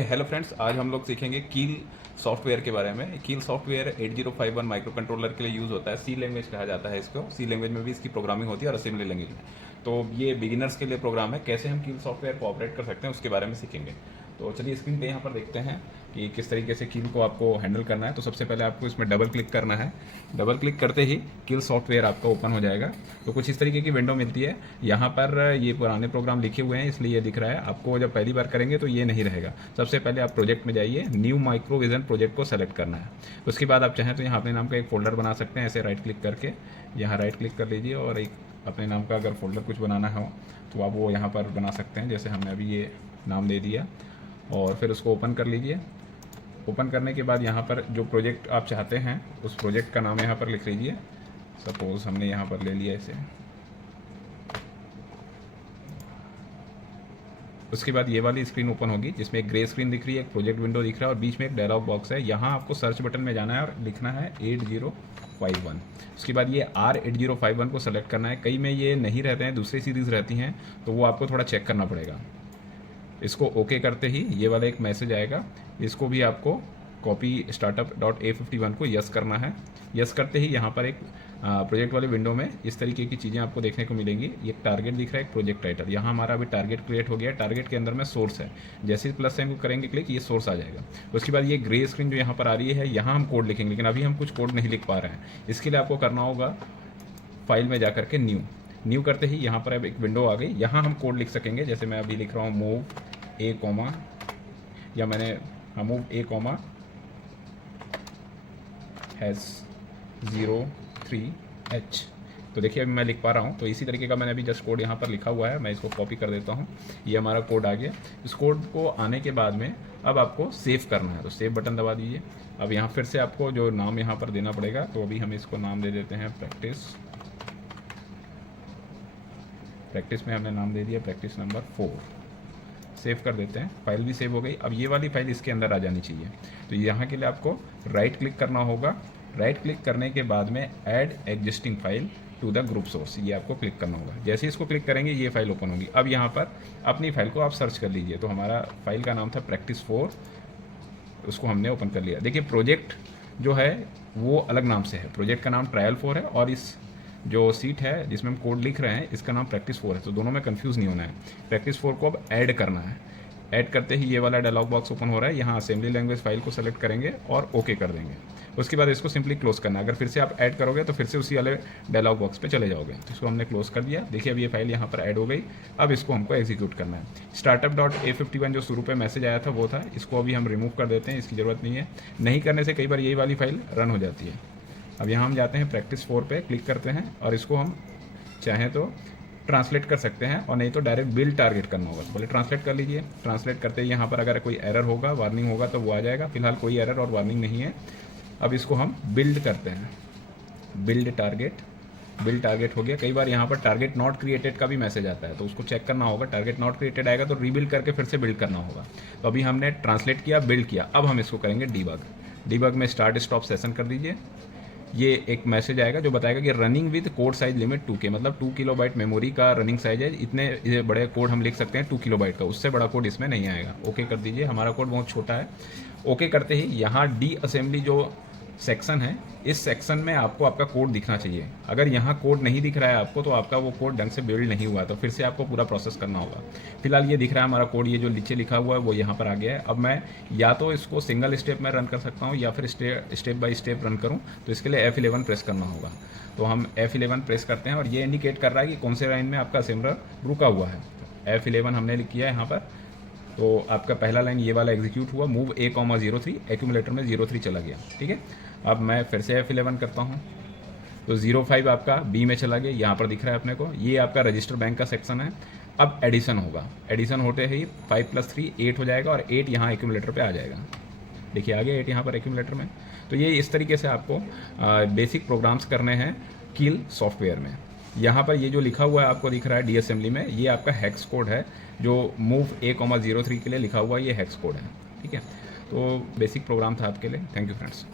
Okay hello friends, आज हम लोग सीखेंगे कील सॉफ्टवेयर के बारे में। कील सॉफ्टवेयर 8051 माइक्रो कंट्रोलर के लिए यूज़ होता है। सी लैंग्वेज कहा जाता है इसको। सी लैंग्वेज में भी इसकी प्रोग्रामिंग होती है और असेंबली लैंग्वेज में। तो ये बिगिनर्स के लिए प्रोग्राम है। कैसे हम कील सॉफ्टवेयर को ऑपरेट कर सकते हैं उसके बारे में सीखेंगे। तो चलिए स्क्रीन पे यहाँ पर देखते हैं कि किस तरीके से कील को आपको हैंडल करना है। तो सबसे पहले आपको इसमें डबल क्लिक करना है। डबल क्लिक करते ही कील सॉफ्टवेयर आपका ओपन हो जाएगा। तो कुछ इस तरीके की विंडो मिलती है। यहाँ पर ये पुराने प्रोग्राम लिखे हुए हैं इसलिए ये दिख रहा है। आपको जब पहली बार करेंगे तो ये नहीं रहेगा। सबसे पहले आप प्रोजेक्ट में जाइए, न्यू माइक्रोविजन प्रोजेक्ट को सेलेक्ट करना है। उसके बाद आप चाहें तो यहाँ अपने नाम का एक फोल्डर बना सकते हैं। ऐसे राइट क्लिक करके यहाँ राइट क्लिक कर लीजिए और एक अपने नाम का अगर फोल्डर कुछ बनाना हो तो आप वो यहाँ पर बना सकते हैं। जैसे हमने अभी ये नाम दे दिया और फिर उसको ओपन कर लीजिए। ओपन करने के बाद यहाँ पर जो प्रोजेक्ट आप चाहते हैं उस प्रोजेक्ट का नाम यहाँ पर लिख लीजिए। सपोज हमने यहाँ पर ले लिया इसे। उसके बाद ये वाली स्क्रीन ओपन होगी जिसमें एक ग्रे स्क्रीन दिख रही है, एक प्रोजेक्ट विंडो दिख रहा है और बीच में एक डायलॉग बॉक्स है। यहाँ आपको सर्च बटन में जाना है और लिखना है 8051। उसके बाद ये R8051 को सेलेक्ट करना है। कई में ये नहीं रहते हैं, दूसरी सीरीज़ रहती हैं, तो वो आपको थोड़ा चेक करना पड़ेगा। इसको ओके करते ही ये वाला एक मैसेज आएगा। इसको भी आपको कॉपी startup.a51 को यस करना है। यस करते ही यहाँ पर एक प्रोजेक्ट वाले विंडो में इस तरीके की चीज़ें आपको देखने को मिलेंगी। एक टारगेट दिख रहा है, एक प्रोजेक्ट टाइटल। यहाँ हमारा अभी टारगेट क्रिएट हो गया है। टारगेट के अंदर में सोर्स है। जैसे ही प्लस साइन को करेंगे क्लिक, ये सोर्स आ जाएगा। उसके बाद ये ग्रे स्क्रीन जो यहाँ पर आ रही है, यहाँ हम कोड लिखेंगे, लेकिन अभी हम कुछ कोड नहीं लिख पा रहे हैं। इसके लिए आपको करना होगा फाइल में जा करके न्यू करते ही यहाँ पर अब एक विंडो आ गई। यहाँ हम कोड लिख सकेंगे। जैसे मैं अभी लिख रहा हूँ मूव ए कॉमा, या मैंने move A comma has 03H। तो देखिए अभी मैं लिख पा रहा हूँ। तो इसी तरीके का मैंने अभी जस्ट कोड यहाँ पर लिखा हुआ है। मैं इसको कॉपी कर देता हूँ। ये हमारा कोड आ गया। इस कोड को आने के बाद में अब आपको सेव करना है, तो सेव बटन दबा दीजिए। अब यहाँ फिर से आपको जो नाम यहाँ पर देना पड़ेगा, तो अभी हम इसको नाम दे देते हैं प्रैक्टिस में हमने नाम दे दिया प्रैक्टिस नंबर 4। सेव कर देते हैं। फाइल भी सेव हो गई। अब ये वाली फाइल इसके अंदर आ जानी चाहिए। तो यहाँ के लिए आपको राइट क्लिक करना होगा। राइट क्लिक करने के बाद में add existing file to the group source, ये आपको क्लिक करना होगा। जैसे इसको क्लिक करेंगे ये फाइल ओपन होगी। अब यहाँ पर अपनी फाइल को आप सर्च कर लीजिए। तो हमारा फाइल का नाम था प्रैक्टिस 4, उसको हमने ओपन कर लिया। देखिए प्रोजेक्ट जो है वो अलग नाम से है। प्रोजेक्ट का नाम ट्रायल 4 है और इस जो सीट है जिसमें हम कोड लिख रहे हैं इसका नाम प्रैक्टिस 4 है। तो दोनों में कंफ्यूज नहीं होना है। प्रैक्टिस 4 को अब ऐड करना है। ऐड करते ही ये वाला डायलॉग बॉक्स ओपन हो रहा है। यहाँ असेंबली लैंग्वेज फाइल को सेलेक्ट करेंगे और ओके कर देंगे। उसके बाद इसको सिंपली क्लोज करना है। अगर फिर से आप ऐड करोगे तो फिर से उसी वाले डायलॉग बॉक्स पे चले जाओगे। तो इसको हमने क्लोज कर दिया। देखिए अब ये फाइल यहाँ पर ऐड हो गई। अब इसको हमको एग्जीक्यूट करना है। startup.a51 जो शुरू पे मैसेज आया था वो था, इसको अभी हम रिमूव कर देते हैं, इसकी ज़रूरत नहीं है। नहीं करने से कई बार यही वाली फाइल रन हो जाती है। अब यहाँ हम जाते हैं प्रैक्टिस 4 पे क्लिक करते हैं और इसको हम चाहें तो ट्रांसलेट कर सकते हैं और नहीं तो डायरेक्ट बिल्ड टारगेट करना होगा। तो पहले ट्रांसलेट कर लीजिए। ट्रांसलेट करते ही यहाँ पर अगर कोई एरर होगा, वार्निंग होगा तो वो आ जाएगा। फिलहाल कोई एरर और वार्निंग नहीं है। अब इसको हम बिल्ड करते हैं। बिल्ड टारगेट हो गया। कई बार यहाँ पर टारगेट नॉट क्रिएटेड का भी मैसेज आता है, तो उसको चेक करना होगा। टारगेट नॉट क्रिएटेड आएगा तो रीबिल्ड करके फिर से बिल्ड करना होगा। तो अभी हमने ट्रांसलेट किया, बिल्ड किया। अब हम इसको करेंगे डीबग में स्टार्ट स्टॉप सेशन कर दीजिए। ये एक मैसेज आएगा जो बताएगा कि running with code size limit 2K, मतलब 2 किलोबाइट मेमोरी का रनिंग साइज है। इतने बड़े कोड हम लिख सकते हैं 2 किलोबाइट का, उससे बड़ा कोड इसमें नहीं आएगा। ओके कर दीजिए। हमारा कोड बहुत छोटा है। ओके करते ही यहाँ डी असेंबली जो सेक्शन है, इस सेक्शन में आपको आपका कोड दिखना चाहिए। अगर यहाँ कोड नहीं दिख रहा है आपको तो आपका वो कोड ढंग से बिल्ड नहीं हुआ, तो फिर से आपको पूरा प्रोसेस करना होगा। फिलहाल ये दिख रहा है हमारा कोड, ये जो नीचे लिखा हुआ है वो यहाँ पर आ गया है। अब मैं या तो इसको सिंगल स्टेप में रन कर सकता हूँ या फिर स्टेप बाय स्टेप रन करूँ। तो इसके लिए F11 प्रेस करना होगा। तो हम F11 प्रेस करते हैं और ये इंडिकेट कर रहा है कि कौन से लाइन में आपका असेंबलर रुका हुआ है। F11 हमने किया है यहाँ पर। तो आपका पहला लाइन ये वाला एग्जीक्यूट हुआ, मूव ए कॉमा 03, एक्यूमुलेटर में 03 चला गया। ठीक है। अब मैं फिर से F11 करता हूँ तो 05 आपका बी में चला गया। यहाँ पर दिख रहा है अपने को। ये आपका रजिस्टर बैंक का सेक्शन है। अब एडिशन होगा। एडिशन होते ही 5 + 3 8 हो जाएगा और 8 यहाँ एक्यूमुलेटर पे आ जाएगा। देखिए आ गया 8 यहाँ पर एक्यूमुलेटर में। तो ये इस तरीके से आपको बेसिक प्रोग्राम्स करने हैं कील सॉफ्टवेयर में। यहाँ पर ये जो लिखा हुआ है आपको दिख रहा है डी असेंबली में, ये आपका हेक्स कोड है। जो मूव ए कॉमा 03 के लिए लिखा हुआ है ये हेक्स कोड है। ठीक है। तो बेसिक प्रोग्राम था आपके लिए। Thank you friends.